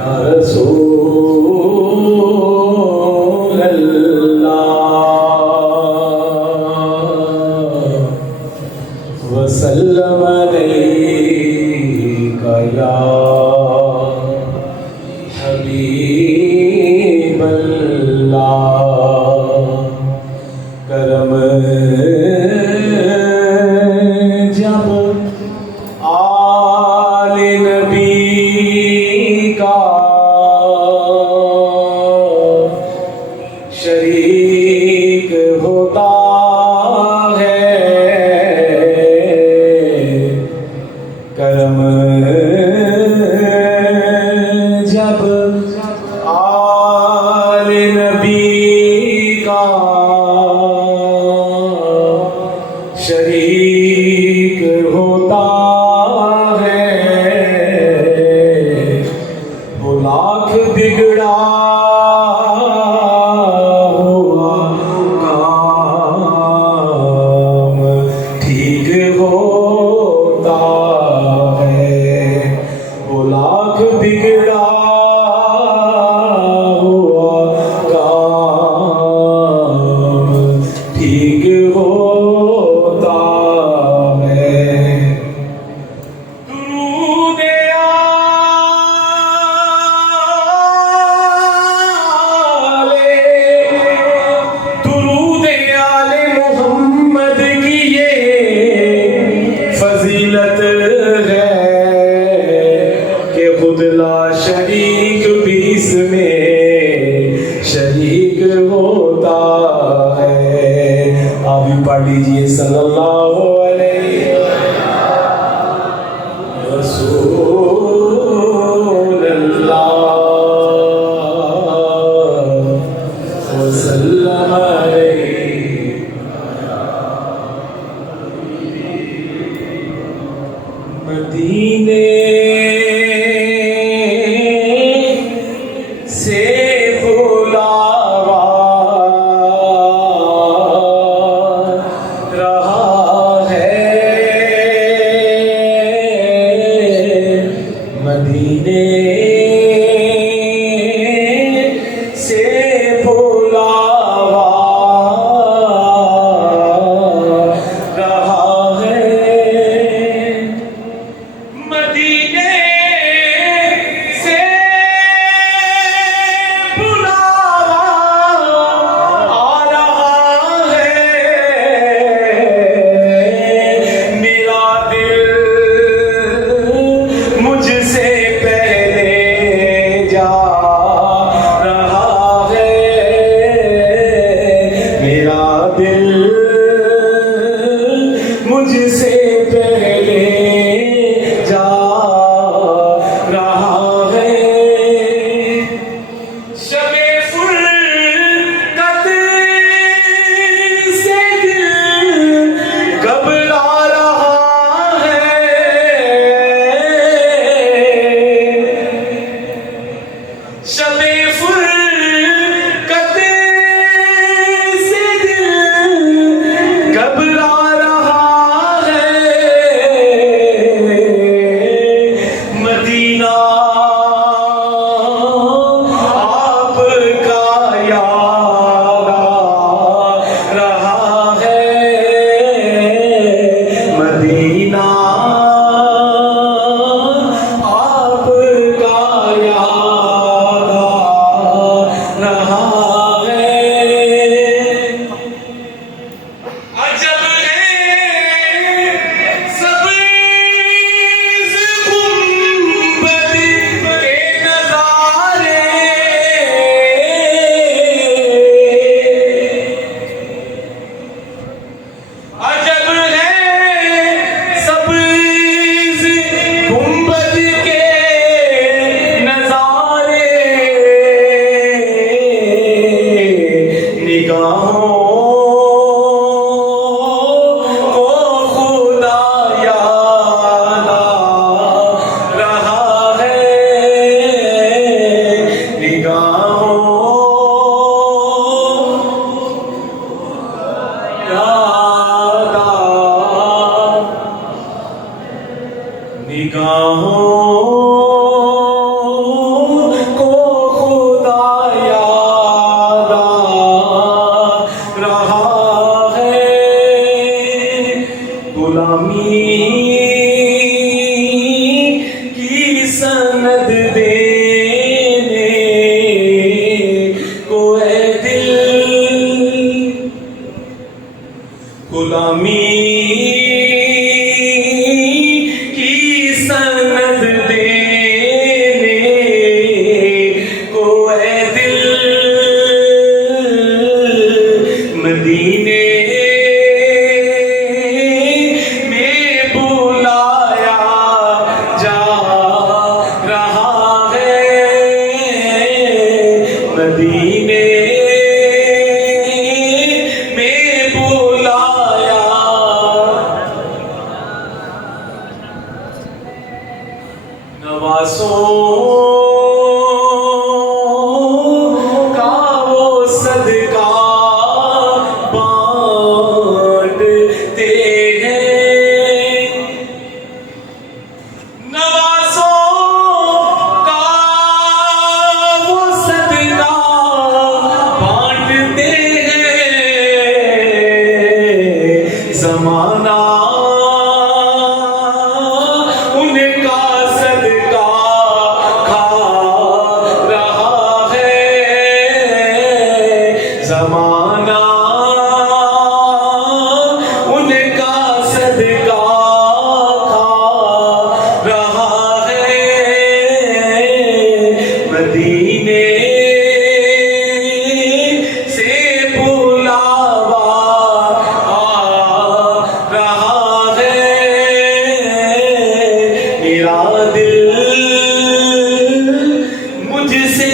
या रसूल अल्लाह वसल्लम अलैका या हबीब अल्लाह। करम जब आले नबी का शरीक होता है, करम जब आले नबी का शरीक होता है, वो लाख बिगड़ा हुआ काम ठीक होता है, वो लाख बिगड़ा हुआ काम ठीक होता है। दुरूद आले मोहम्मद की ये फजीलत है कि खुद ला शरीक भी इसमें शरीक होता है। आप भी पढ़ लीजिए सल्लल्लाहु अलैहि रसूल अल्लाह वसल्लम अलैहि। मदीने से बुलावा रहा है, मदीने से बुलावा रहा है, मदीने से बुलावा आ रहा है, मेरा दिल मुझसे पहले जा रहा है, मेरा दिल मुझसे पहले जा रहा है। शबे फुरकत से दिल घबरा रहा है, शबे फुरकत से दिल घबरा रहा है, मदीना आपका याद आ रहा है, मदीना आपका याद आ रहा है। अजब है सब्ज़ गुंबद सनद देने को है दिल, गुलामी की सनद देने को है दिल, मदीने में बुलाया जा रहा है, मदीने में बुलाया। नवासों का वो सदका बांटते हैं, नवासों का वो सदका बांटते हैं, ज़माना उनका सदका खा रहा है, ज़माना उनका सदका खा रहा है, मदीने से बुलावा आ रहा है, मेरा दिल मुझसे